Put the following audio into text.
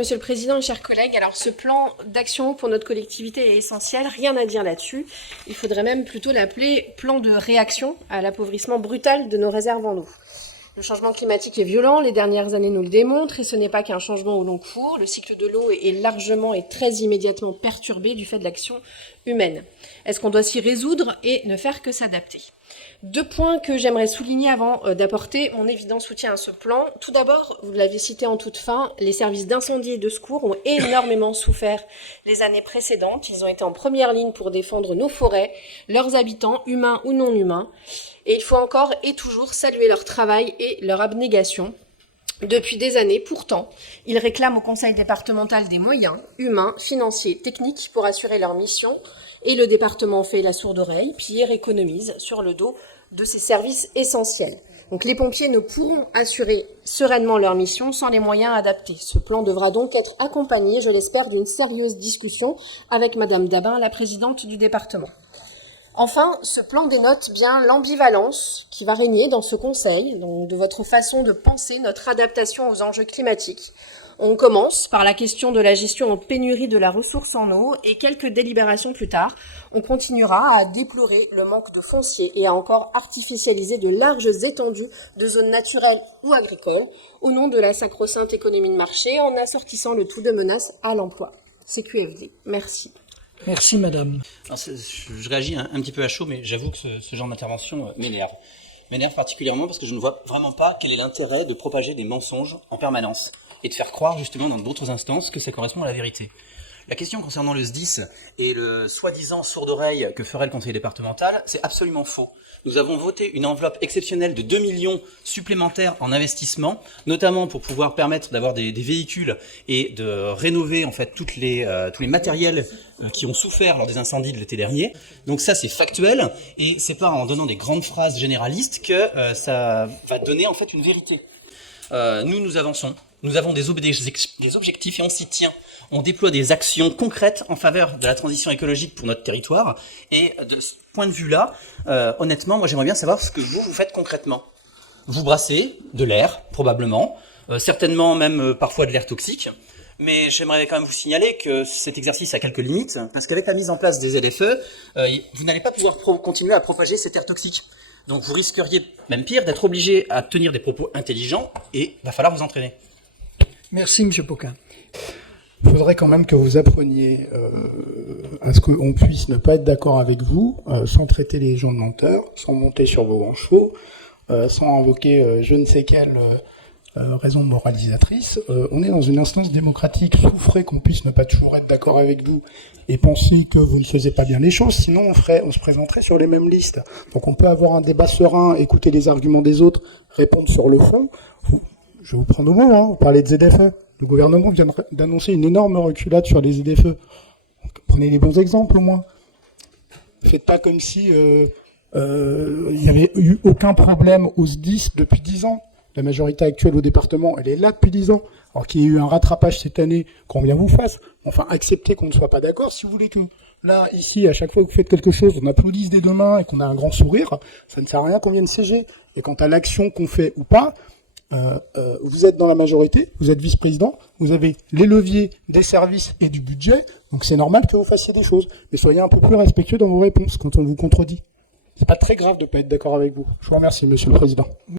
Monsieur le Président et chers collègues. Alors, ce plan d'action pour notre collectivité est essentiel, rien à dire là-dessus. Il faudrait même plutôt l'appeler plan de réaction à l'appauvrissement brutal de nos réserves en eau. Le changement climatique est violent, les dernières années nous le démontrent, et ce n'est pas qu'un changement au long cours. Le cycle de l'eau est largement et très immédiatement perturbé du fait de l'action humaine. Est-ce qu'on doit s'y résoudre et ne faire que s'adapter ? 2 points que j'aimerais souligner avant d'apporter mon évident soutien à ce plan. Tout d'abord, vous l'avez cité en toute fin, les services d'incendie et de secours ont énormément souffert les années précédentes. Ils ont été en première ligne pour défendre nos forêts, leurs habitants, humains ou non humains. Et il faut encore et toujours saluer leur travail et leur abnégation. Depuis des années, pourtant, ils réclament au conseil départemental des moyens humains, financiers, techniques pour assurer leur mission. Et le département fait la sourde oreille, pire, économise sur le dos de ces services essentiels. Donc les pompiers ne pourront assurer sereinement leur mission sans les moyens adaptés. Ce plan devra donc être accompagné, je l'espère, d'une sérieuse discussion avec Madame Dabin, la présidente du département. Enfin, ce plan dénote bien l'ambivalence qui va régner dans ce conseil, donc de votre façon de penser notre adaptation aux enjeux climatiques. On commence par la question de la gestion en pénurie de la ressource en eau et quelques délibérations plus tard, on continuera à déplorer le manque de foncier et à encore artificialiser de larges étendues de zones naturelles ou agricoles au nom de la sacro-sainte économie de marché en assortissant le tout de menaces à l'emploi. CQFD. Merci. Merci madame. Alors, je réagis un petit peu à chaud, mais j'avoue que ce genre d'intervention m'énerve. M'énerve particulièrement parce que je ne vois vraiment pas quel est l'intérêt de propager des mensonges en permanence et de faire croire justement dans d'autres instances que ça correspond à la vérité. La question concernant le SDIS et le soi-disant sourd oreille que ferait le conseil départemental, c'est absolument faux. Nous avons voté une enveloppe exceptionnelle de 2 millions supplémentaires en investissement, notamment pour pouvoir permettre d'avoir des véhicules et de rénover en fait tous les matériels qui ont souffert lors des incendies de l'été dernier. Donc ça c'est factuel et c'est pas en donnant des grandes phrases généralistes que ça va donner en fait une vérité. Nous avançons. Nous avons des objectifs et on s'y tient. On déploie des actions concrètes en faveur de la transition écologique pour notre territoire. Et de ce point de vue-là, honnêtement, moi j'aimerais bien savoir ce que vous faites concrètement. Vous brassez de l'air, probablement, certainement même parfois de l'air toxique. Mais j'aimerais quand même vous signaler que cet exercice a quelques limites, parce qu'avec la mise en place des ZFE, vous n'allez pas pouvoir continuer à propager cet air toxique. Donc vous risqueriez, même pire, d'être obligé à tenir des propos intelligents et va falloir vous entraîner. Merci monsieur Poquin. Il faudrait quand même que vous appreniez à ce qu'on puisse ne pas être d'accord avec vous, sans traiter les gens de menteurs, sans monter sur vos grands chevaux, sans invoquer je ne sais quelle raison moralisatrice. On est dans une instance démocratique, souffrez qu'on puisse ne pas toujours être d'accord avec vous et penser que vous ne faisiez pas bien les choses, sinon on se présenterait sur les mêmes listes. Donc on peut avoir un débat serein, écouter les arguments des autres, répondre sur le fond. Je vais vous prendre au mot, vous parlez de ZFE. Le gouvernement vient d'annoncer une énorme reculade sur les ZFE. Prenez les bons exemples au moins. Faites pas comme si il n'y avait eu aucun problème au SDIS depuis 10 ans. La majorité actuelle au département, elle est là depuis 10 ans. Alors qu'il y a eu un rattrapage cette année, qu'on vient vous fasse. Enfin, acceptez qu'on ne soit pas d'accord. Si vous voulez que, là, ici, à chaque fois que vous faites quelque chose, on applaudisse des deux mains et qu'on a un grand sourire, ça ne sert à rien qu'on vienne siéger. Et quant à l'action qu'on fait ou pas, vous êtes dans la majorité, vous êtes vice-président, vous avez les leviers des services et du budget, donc c'est normal que vous fassiez des choses. Mais soyez un peu plus respectueux dans vos réponses quand on vous contredit. C'est pas très grave de ne pas être d'accord avec vous. Je vous remercie, monsieur le président.